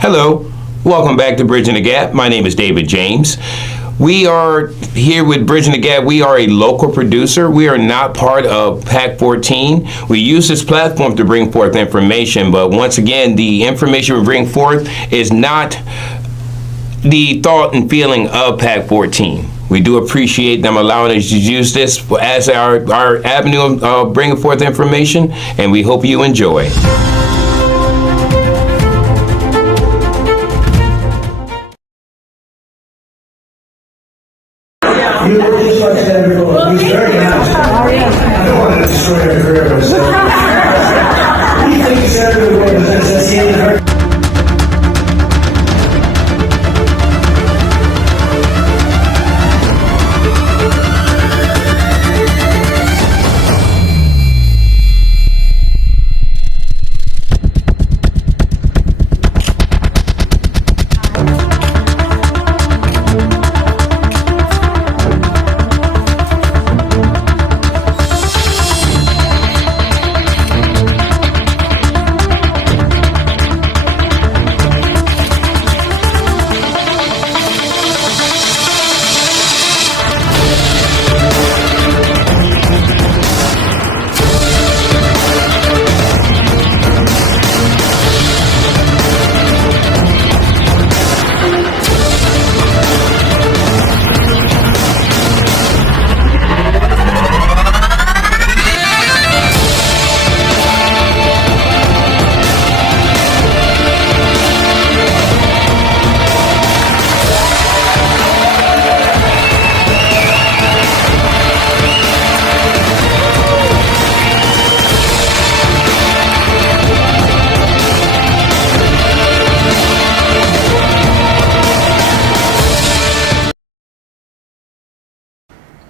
Hello, welcome back to Bridging the Gap. My name is David James. We are here with Bridging the Gap. We are a local producer. We are not part of PAC-14. We use this platform to bring forth information, but once again, the information we bring forth is not the thought and feeling of PAC-14. We do appreciate them allowing us to use this as our avenue of bringing forth information, and we hope you enjoy. You were just like that before. He's very nice. I don't want to destroy her career myself. You think he's everywhere, but that's the end of her.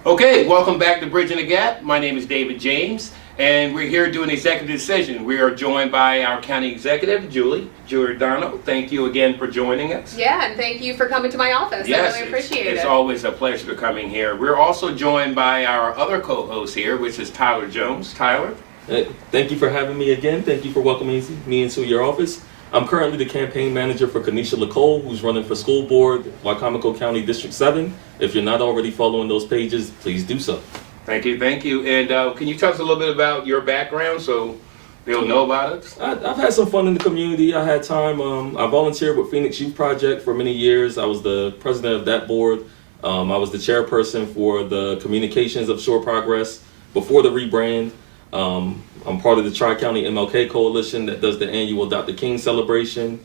Okay, welcome back to Bridging the Gap. My name is David James, and we're here doing executive decision. We are joined by our county executive, Julie Giordano. Thank you again for joining us. Yeah, and thank you for coming to my office. Yes, I really appreciate it. It's always a pleasure coming here. We're also joined by our other co-host here, which is Tyler Jones. Tyler? Thank you for having me again. Thank you for welcoming me into your office. I'm currently the campaign manager for Kanisha Lacole, who's running for school board, Wycomico County District 7. If you're not already following those pages, please do so. Thank you, thank you. And can you tell us a little bit about your background so they'll know about it? I've had some fun in the community. I had time. I volunteered with Phoenix Youth Project for many years. I was the president of that board. I was the chairperson for the communications of Shore Progress before the rebrand. I'm part of the Tri-County MLK Coalition that does the annual Dr. King celebration.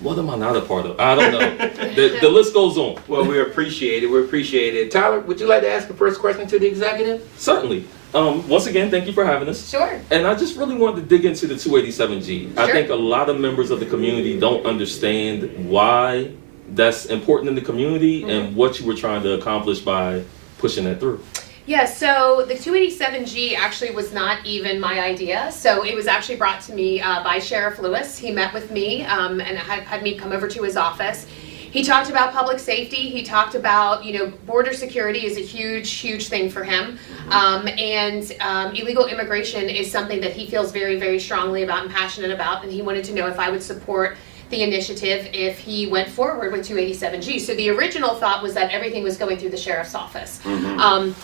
What am I not a part of? I don't know. The list goes on. Well, we appreciate it. We appreciate it. Tyler, would you like to ask the first question to the executive? Certainly. Once again, thank you for having us. Sure. And I just really wanted to dig into the 287G. Sure. I think a lot of members of the community don't understand why that's important in the community and what you were trying to accomplish by pushing that through. Yeah, so the 287G actually was not even my idea. So it was actually brought to me by Sheriff Lewis. He met with me and had me come over to his office. He talked about public safety. He talked about, border security is a huge, huge thing for him. And illegal immigration is something that he feels very, very strongly about and passionate about. And he wanted to know if I would support the initiative if he went forward with 287G. So the original thought was that everything was going through the sheriff's office. The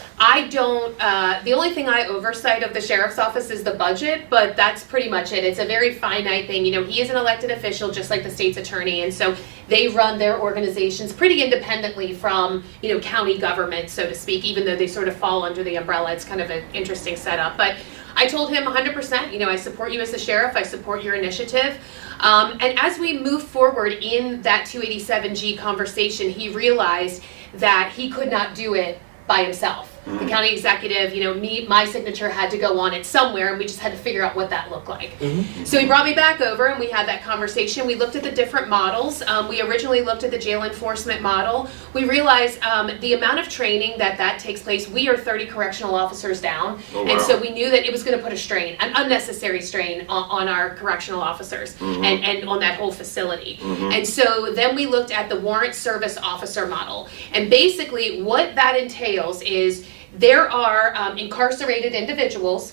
only thing I oversight of the sheriff's office is the budget, but that's pretty much it. It's a very finite thing. He is an elected official just like the state's attorney, and so they run their organizations pretty independently from, county government, so to speak, even though they sort of fall under the umbrella. It's kind of an interesting setup. But I told him 100%, I support you as the sheriff, I support your initiative. And as we move forward in that 287G conversation, he realized that he could not do it by himself. The county executive, my signature had to go on it somewhere, and we just had to figure out what that looked like. So he brought me back over, and we had that conversation. We looked at the different models. We originally looked at the jail enforcement model. We realized the amount of training that takes place. We are 30 correctional officers down, and so we knew that it was going to put a strain, an unnecessary strain on our correctional officers and on that whole facility. And so then we looked at the warrant service officer model, and basically what that entails is there are incarcerated individuals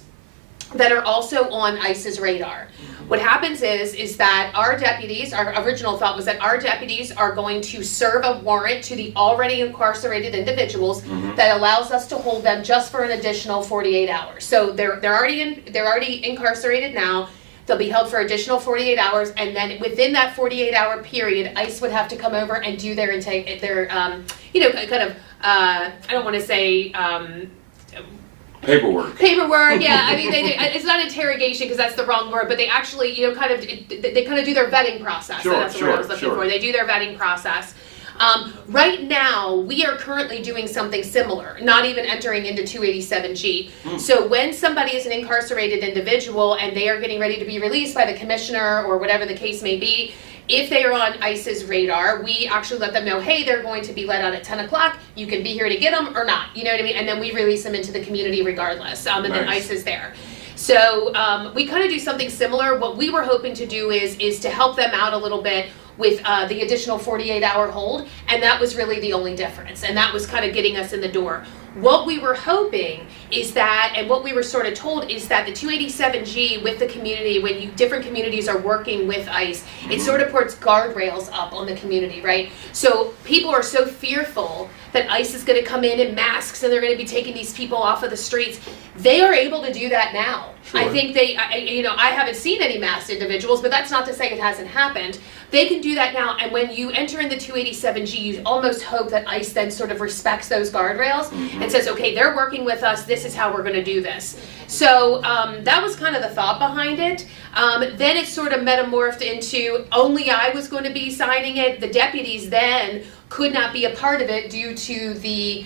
that are also on ICE's radar. What happens is that our deputies, our original thought was that our deputies are going to serve a warrant to the already incarcerated individuals that allows us to hold them just for an additional 48 hours. So they're already incarcerated now. They'll be held for additional 48 hours, and then within that 48-hour period, ICE would have to come over and do their I don't want to say. Paperwork. Yeah. I mean, it's not interrogation because that's the wrong word, but they actually, they kind of do their vetting process. Sure, That's the word I was looking for. They do their vetting process. Right now, we are currently doing something similar, not even entering into 287G. So when somebody is an incarcerated individual and they are getting ready to be released by the commissioner or whatever the case may be, if they are on ICE's radar, we actually let them know, hey, they're going to be let out at 10 o'clock. You can be here to get them or not. You know what I mean? And then we release them into the community regardless. And then ICE is there. So we kind of do something similar. What we were hoping to do is to help them out a little bit with the additional 48-hour hold. And that was really the only difference. And that was kind of getting us in the door. What we were hoping is that, and what we were sort of told is that the 287G with the community, when different communities are working with ICE, it sort of puts guardrails up on the community, right? So people are so fearful that ICE is going to come in masks and they're going to be taking these people off of the streets. They are able to do that now. Sure. I think I haven't seen any masked individuals, but that's not to say it hasn't happened. They can do that now, and when you enter in the 287G, you almost hope that ICE then sort of respects those guardrails and says, okay, they're working with us, this is how we're going to do this. So that was kind of the thought behind it. Then it sort of metamorphed into only I was going to be signing it. The deputies then could not be a part of it due to the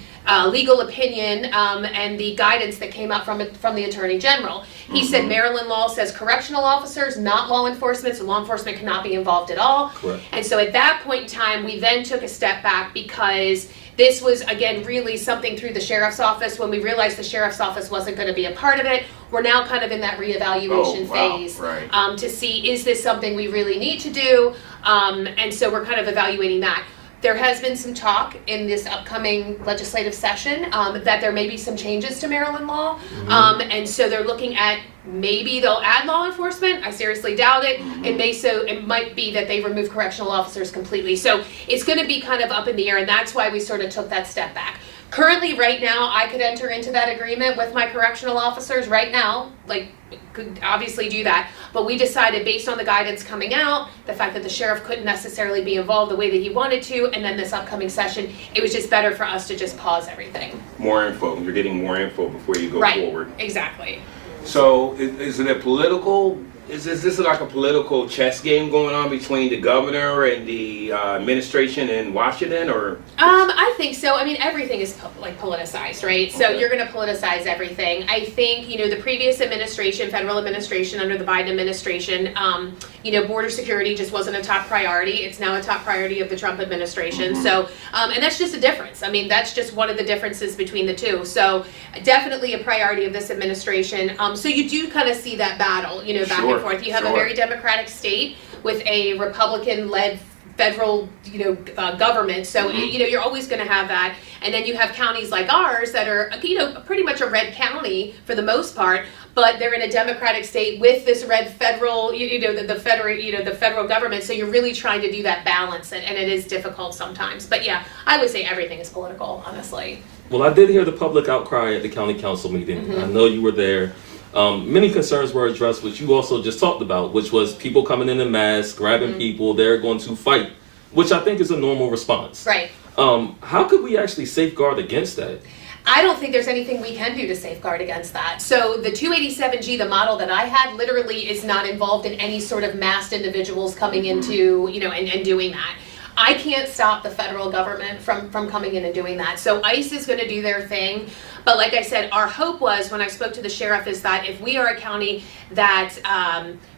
legal opinion and the guidance that came out from the Attorney General. He said Maryland law says correctional officers, not law enforcement, so law enforcement cannot be involved at all. Correct. And so at that point in time, we then took a step back because this was, again, really something through the sheriff's office. When we realized the sheriff's office wasn't going to be a part of it, we're now kind of in that reevaluation phase to see, is this something we really need to do? And so we're kind of evaluating that. There has been some talk in this upcoming legislative session that there may be some changes to Maryland law. And so they're looking at maybe they'll add law enforcement. I seriously doubt it. It might be that they remove correctional officers completely. So it's going to be kind of up in the air, and that's why we sort of took that step back. Currently, right now, I could enter into that agreement with my correctional officers right now, could obviously do that, but we decided based on the guidance coming out, the fact that the sheriff couldn't necessarily be involved the way that he wanted to, and then this upcoming session, it was just better for us to just pause everything. More info. You're getting more info before you go forward. Exactly. So is it a political? Is this like a political chess game going on between the governor and the administration in Washington, or? I think so. I mean, everything is politicized, right? So you're going to politicize everything. I think the previous administration, federal administration under the Biden administration, border security just wasn't a top priority. It's now a top priority of the Trump administration. So, and that's just a difference. I mean, that's just one of the differences between the two. So, definitely a priority of this administration. So you do kind of see that battle, back and forth. You have a very Democratic state with a Republican-led federal, government. So, you're always going to have that. And then you have counties like ours that are, pretty much a red county for the most part, but they're in a Democratic state with this red federal, the federal government. So you're really trying to do that balance, and it is difficult sometimes. But yeah, I would say everything is political, honestly. Well, I did hear the public outcry at the county council meeting. I know you were there. Many concerns were addressed, which you also just talked about, which was people coming in masks, grabbing people, they're going to fight, which I think is a normal response. Right. How could we actually safeguard against that? I don't think there's anything we can do to safeguard against that. So the 287G, the model that I had, literally is not involved in any sort of masked individuals coming into, and doing that. I can't stop the federal government from coming in and doing that. So ICE is going to do their thing. But like I said, our hope was, when I spoke to the sheriff, is that if we are a county that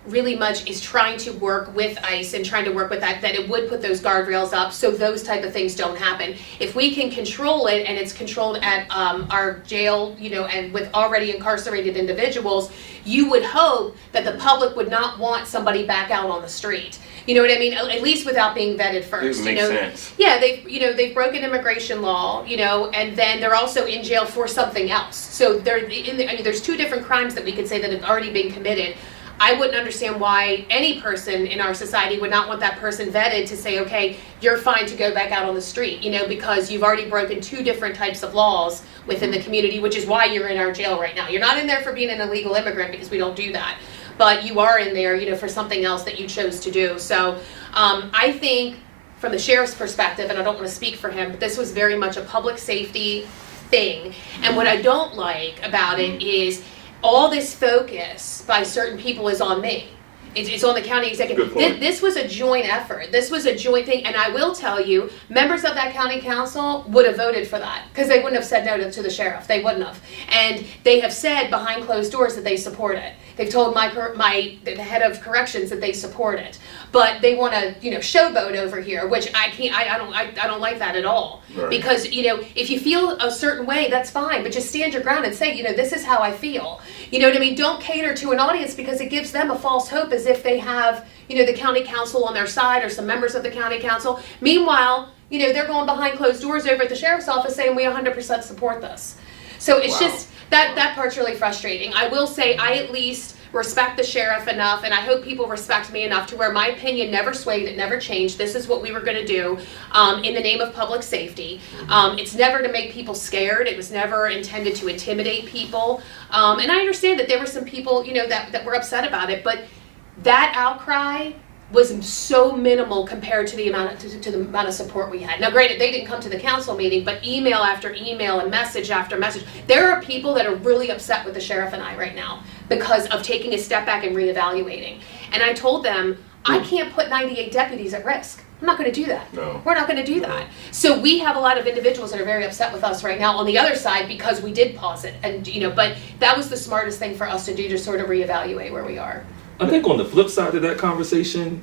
really much is trying to work with ICE and trying to work with that it would put those guardrails up so those type of things don't happen. If we can control it, and it's controlled at our jail, and with already incarcerated individuals, you would hope that the public would not want somebody back out on the street. You know what I mean? At least without being vetted first. It makes sense. Yeah, they've broken immigration law, and then they're also in jail for something else. So there's two different crimes that we could say that have already been committed. I wouldn't understand why any person in our society would not want that person vetted to say, okay, you're fine to go back out on the street, because you've already broken 2 different types of laws within the community, which is why you're in our jail right now. You're not in there for being an illegal immigrant, because we don't do that, but you are in there, for something else that you chose to do. So I think from the sheriff's perspective, and I don't want to speak for him, but this was very much a public safety thing. And what I don't like about it is all this focus by certain people is on me. It's on the county executive. This was a joint effort. This was a joint thing. And I will tell you, members of that county council would have voted for that, because they wouldn't have said no to the sheriff. They wouldn't have. And they have said behind closed doors that they support it. They've told the head of corrections that they support it. But they want to, showboat over here, which I don't like that at all. Right. Because, if you feel a certain way, that's fine, but just stand your ground and say, this is how I feel. You know what I mean? Don't cater to an audience, because it gives them a false hope as if they have, the county council on their side or some members of the county council. Meanwhile, they're going behind closed doors over at the sheriff's office saying we 100% support this. So it's just, that part's really frustrating. I will say I at least respect the sheriff enough, and I hope people respect me enough to where my opinion never swayed, it never changed. This is what we were going to do in the name of public safety. It's never to make people scared. It was never intended to intimidate people. And I understand that there were some people, that were upset about it, but that outcry was so minimal compared to the amount of support we had. Now, granted, they didn't come to the council meeting, but email after email and message after message. There are people that are really upset with the sheriff and I right now because of taking a step back and reevaluating. And I told them, I can't put 98 deputies at risk. I'm not going to do that. No. We're not going to do that. So we have a lot of individuals that are very upset with us right now on the other side because we did pause it. And but that was the smartest thing for us to do, to sort of reevaluate where we are. I think on the flip side of that conversation,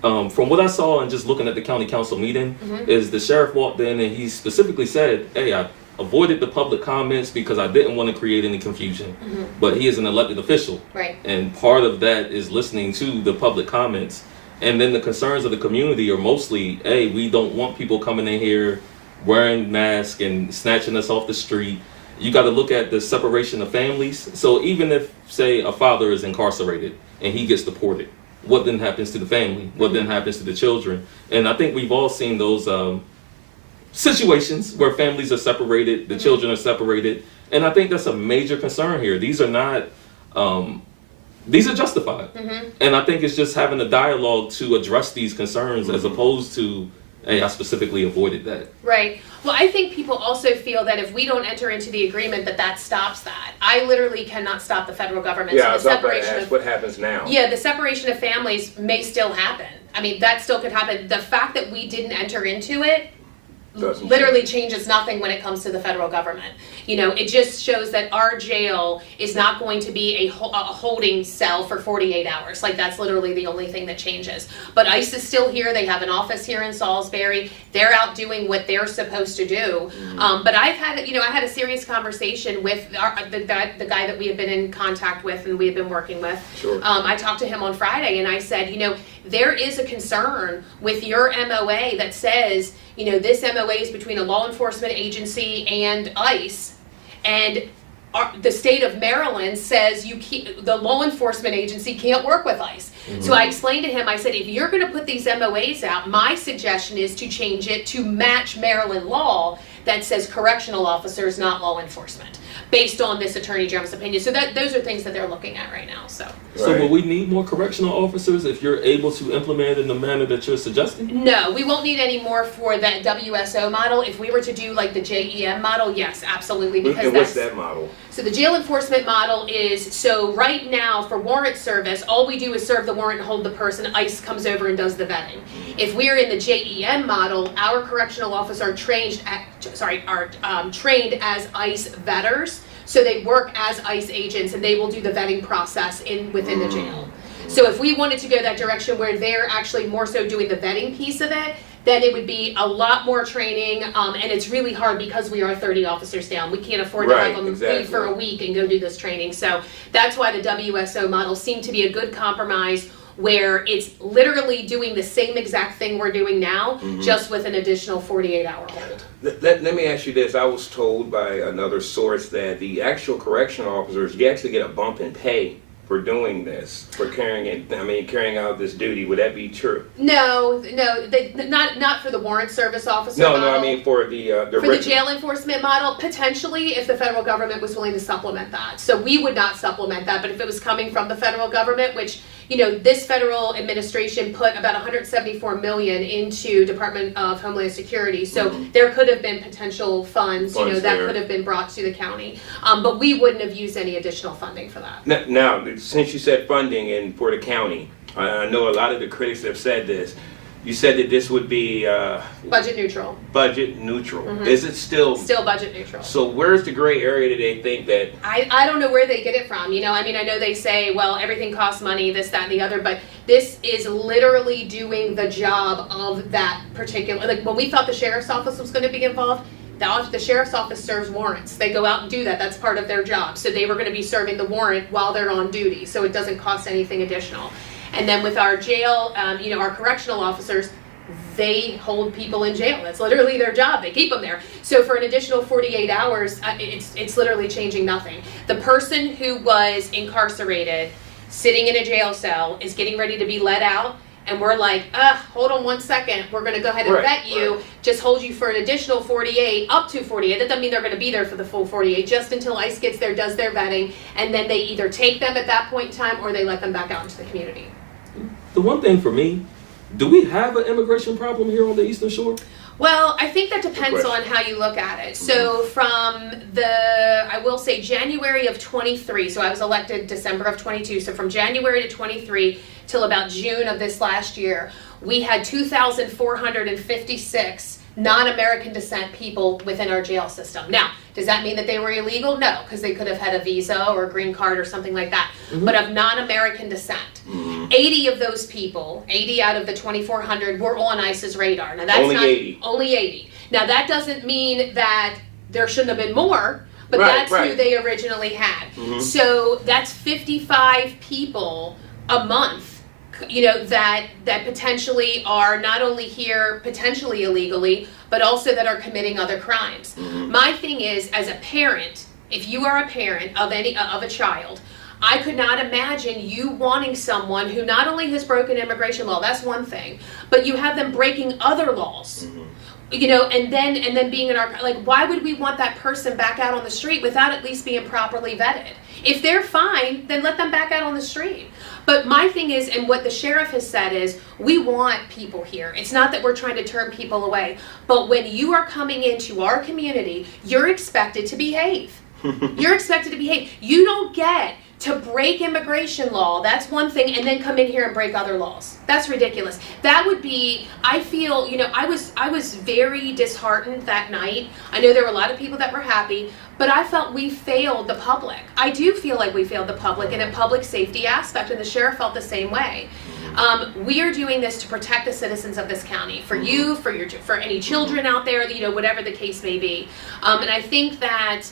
from what I saw and just looking at the county council meeting, is the sheriff walked in and he specifically said, hey, I avoided the public comments because I didn't want to create any confusion. But he is an elected official. Right. And part of that is listening to the public comments. And then the concerns of the community are mostly, hey, we don't want people coming in here wearing masks and snatching us off the street. You got to look at the separation of families. So even if, say, a father is incarcerated and he gets deported, what then happens to the family? What then happens to the children? And I think we've all seen those situations where families are separated, the children are separated. And I think that's a major concern here. These are not, these are justified. And I think it's just having a dialogue to address these concerns as opposed to, hey, I specifically avoided that. Right. Well, I think people also feel that if we don't enter into the agreement, that stops that. I literally cannot stop the federal government. Yeah, so I was about to ask what happens now. Yeah, the separation of families may still happen. I mean, that still could happen. The fact that we didn't enter into it literally changes nothing when it comes to the federal government. It just shows that our jail is not going to be a holding cell for 48 hours. Like, that's literally the only thing that changes. But ICE is still here. They have an office here in Salisbury. They're out doing what they're supposed to do. But I've had, I had a serious conversation with the guy that we have been in contact with and we have been working with. Sure. I talked to him on Friday and I said, there is a concern with your MOA that says, this MOA is between a law enforcement agency and ICE, and the state of Maryland says the law enforcement agency can't work with ICE. So I explained to him, I said, if you're going to put these MOAs out, my suggestion is to change it to match Maryland law that says correctional officers, not law enforcement, based on this Attorney General's opinion. So those are things that they're looking at right now. So will we need more correctional officers if you're able to implement it in the manner that you're suggesting? No, we won't need any more for that WSO model. If we were to do like the JEM model, yes, absolutely. Because and what's that model? So the jail enforcement model is, so right now for warrant service, all we do is serve the warrant and hold the person. ICE comes over and does the vetting. If we're in the JEM model, our correctional officers are trained as ICE vetters. So they work as ICE agents and they will do the vetting process within the jail. So if we wanted to go that direction where they're actually more so doing the vetting piece of it, then it would be a lot more training, and it's really hard because we are 30 officers down. We can't afford to have them leave for a week and go do this training. So that's why the WSO model seemed to be a good compromise, where it's literally doing the same exact thing we're doing now, just with an additional 48-hour hold. Let me ask you this. I was told by another source that the actual correctional officers, you actually get a bump in pay for doing this, for carrying out this duty. Would that be true? No, not for the warrant service officer No, model. I mean for the For the jail enforcement model, potentially, if the federal government was willing to supplement that. So we would not supplement that, but if it was coming from the federal government, which, this federal administration put about 174 million into Department of Homeland Security. So there could have been potential funds, that there. could have been brought to the county. But we wouldn't have used any additional funding for that. Now, since you said funding and for the county, I know a lot of the critics have said this. You said that this would be Budget neutral. budget neutral. Is it still? Still budget neutral. So where's the gray area that they think that? I don't know where they get it from. I know they say, well, everything costs money, this, that, and the other, but this is literally doing the job of that particular, like when we thought the sheriff's office was going to be involved, the sheriff's office serves warrants. They go out and do that. That's part of their job. So they were going to be serving the warrant while they're on duty. So it doesn't cost anything additional. And then with our jail, our correctional officers, they hold people in jail. That's literally their job. They keep them there. So for an additional 48 hours, it's literally changing nothing. The person who was incarcerated, sitting in a jail cell, is getting ready to be let out. And we're like, hold on 1 second. We're going to go ahead and vet you. Just hold you for an additional 48, up to 48. That doesn't mean they're going to be there for the full 48, just until ICE gets there, does their vetting, and then they either take them at that point in time or they let them back out into the community. The one thing for me, do we have an immigration problem here on the Eastern Shore? Well, I think that depends on how you look at it. So from I will say January of 23, so I was elected December of 22, so from January to 23 till about June of this last year, we had 2,456 non-American descent people within our jail system. Now, does that mean that they were illegal? No, because they could have had a visa or a green card or something like that. But of non-American descent, 80 of those people, 80 out of the 2,400 were on ICE's radar. Now that's Only 80. Only 80. Now that doesn't mean that there shouldn't have been more, but that's who they originally had. So that's 55 people a month, that potentially are not only here potentially illegally, but also that are committing other crimes. My thing is, as a parent, if you are a parent of a child, I could not imagine you wanting someone who not only has broken immigration law, that's one thing, but you have them breaking other laws. And then being in our, like, why would we want that person back out on the street without at least being properly vetted? If they're fine, then let them back out on the street. But my thing is, and what the sheriff has said is, we want people here. It's not that we're trying to turn people away, but when you are coming into our community, you're expected to behave. You're expected to behave. You don't get to break immigration law, that's one thing, and then come in here and break other laws. That's ridiculous. That would be, I feel, I was very disheartened that night. I know there were a lot of people that were happy, but I felt we failed the public. I do feel like we failed the public in a public safety aspect, and the sheriff felt the same way. We are doing this to protect the citizens of this county, for you, for any children out there, whatever the case may be. And I think that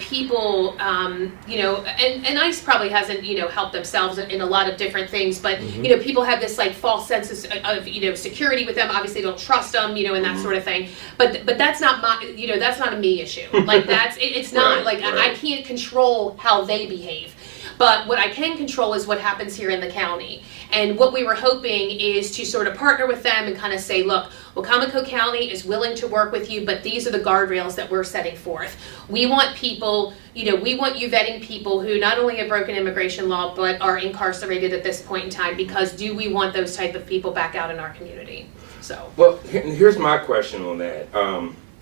people, and ICE probably hasn't, helped themselves in a lot of different things, but, people have this like false sense of security with them. Obviously don't trust them, and that sort of thing. But that's not that's not a me issue. Like it's not I can't control how they behave. But what I can control is what happens here in the county. And what we were hoping is to sort of partner with them and kind of say, look, Wacomico County is willing to work with you, but these are the guardrails that we're setting forth. We want people, we want you vetting people who not only have broken immigration law, but are incarcerated at this point in time, because do we want those type of people back out in our community? So. Well, here's my question on that.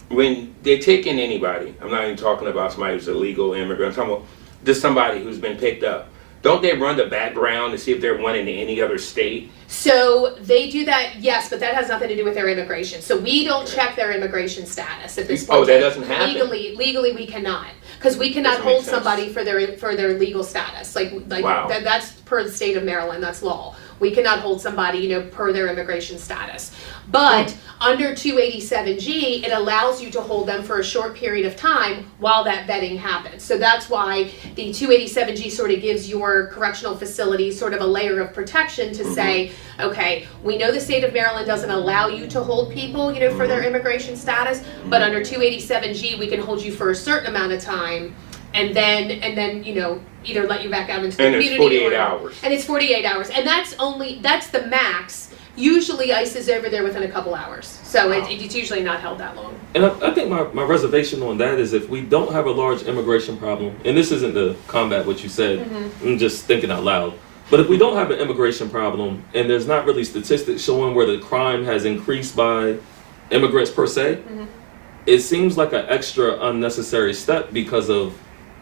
When they take in anybody, I'm not even talking about somebody who's a legal immigrant, I'm talking about just somebody who's been picked up. Don't they run the background to see if they're wanted in any other state? So they do that, yes, but that has nothing to do with their immigration. So we don't check their immigration status at this point. Oh, that doesn't happen? Legally we cannot. Because we cannot hold somebody for their legal status. Wow. That's per the state of Maryland, that's law. We cannot hold somebody, per their immigration status. But under 287G, it allows you to hold them for a short period of time while that vetting happens. So that's why the 287G sort of gives your correctional facility sort of a layer of protection to say, okay, we know the state of Maryland doesn't allow you to hold people, for their immigration status, but under 287G, we can hold you for a certain amount of time and then either let you back out into the And it's community 48 hours. And it's 48 hours, and that's the max. Usually ICE is over there within a couple hours, so it's usually not held that long. And I think my reservation on that is if we don't have a large immigration problem, and this isn't to combat what you said, I'm just thinking out loud, but if we don't have an immigration problem and there's not really statistics showing where the crime has increased by immigrants per se, it seems like an extra unnecessary step because of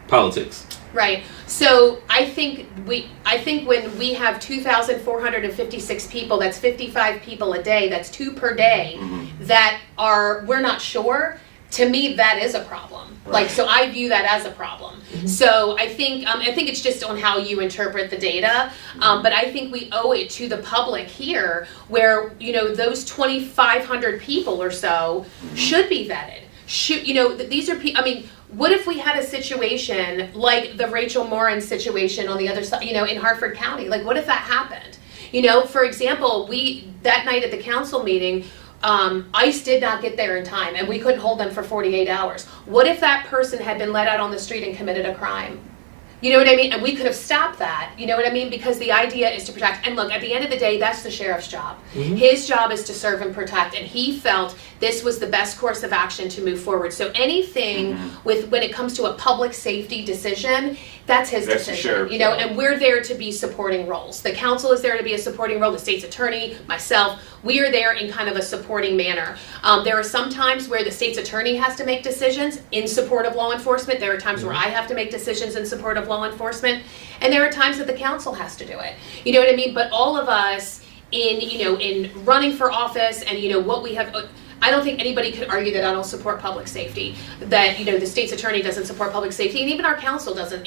politics. Right. So I think when we have 2,456 people, that's 55 people a day, that's 2 per day, that we're not sure. To me, that is a problem. Like, so I view that as a problem. So I think it's just on how you interpret the data. But I think we owe it to the public here, where those 2,500 people or so should be vetted. These are people. I mean, what if we had a situation like the Rachel Morin situation on the other side, in Hartford County? Like, what if that happened? For example, that night at the council meeting, ICE did not get there in time, and we couldn't hold them for 48 hours. What if that person had been let out on the street and committed a crime? You know what I mean? And we could have stopped that, you know what I mean? Because the idea is to protect. And look, at the end of the day, that's the sheriff's job. His job is to serve and protect, and he felt this was the best course of action to move forward. So anything when it comes to a public safety decision, that's his decision, and we're there to be supporting roles. The council is there to be a supporting role, the state's attorney, myself, we are there in kind of a supporting manner. There are some times where the state's attorney has to make decisions in support of law enforcement. There are times where I have to make decisions in support of law enforcement. And there are times that the council has to do it. You know what I mean? But all of us in running for office and what we have, I don't think anybody could argue that I don't support public safety, that the state's attorney doesn't support public safety, and even our council doesn't.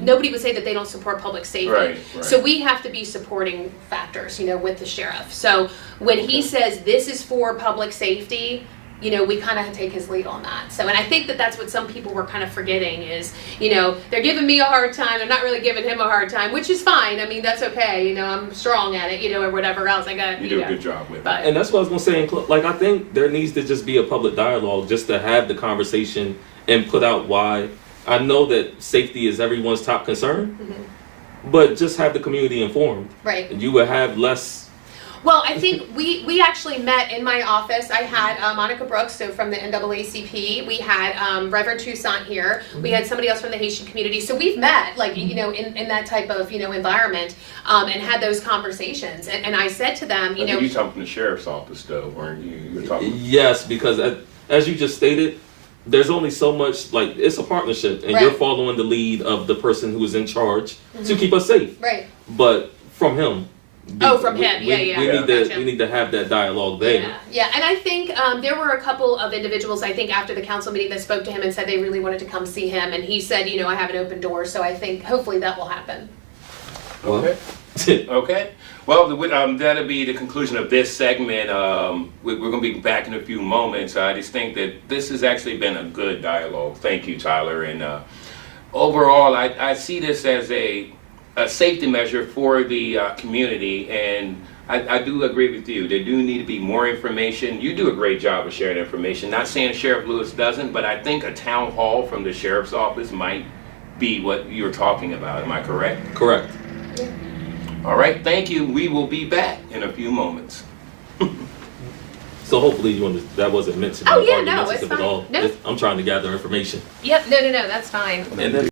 Nobody would say that they don't support public safety. Right. So we have to be supporting factors, with the sheriff. So when he says this is for public safety, we kind of take his lead on that. So, and I think that that's what some people were kind of forgetting is, they're giving me a hard time. They're not really giving him a hard time, which is fine. I mean, that's okay. I'm strong at it, or whatever else. You do a good job with it. And that's what I was going to say. Like, I think there needs to just be a public dialogue just to have the conversation and put out why. I know that safety is everyone's top concern, but just have the community informed. Right. You will have less. Well, I think we actually met in my office. I had Monica Brooks, so from the NAACP. We had Reverend Toussaint here. We had somebody else from the Haitian community. So we've met, like, in that type of, environment, and had those conversations. And I said to them, You talking from the sheriff's office, though, weren't you? You were talking. Yes, because as you just stated, there's only so much, like, it's a partnership, and you're following the lead of the person who is in charge to keep us safe. Right. But from him. From him, We need to have that dialogue there. Yeah, and I think there were a couple of individuals, I think, after the council meeting that spoke to him and said they really wanted to come see him, and he said, I have an open door, so I think hopefully that will happen. Okay. Okay. Well, that'll be the conclusion of this segment. We're going to be back in a few moments. I just think that this has actually been a good dialogue. Thank you, Tyler. And overall, I see this as a safety measure for the community, and I do agree with you. There do need to be more information. You do a great job of sharing information. Not saying Sheriff Lewis doesn't, but I think a town hall from the sheriff's office might be what you're talking about. Am I correct? Correct. Yeah. All right, thank you. We will be back in a few moments. So hopefully that wasn't meant to be no, it's argumentative fine. at all. No. I'm trying to gather information. Yep, no, that's fine. And then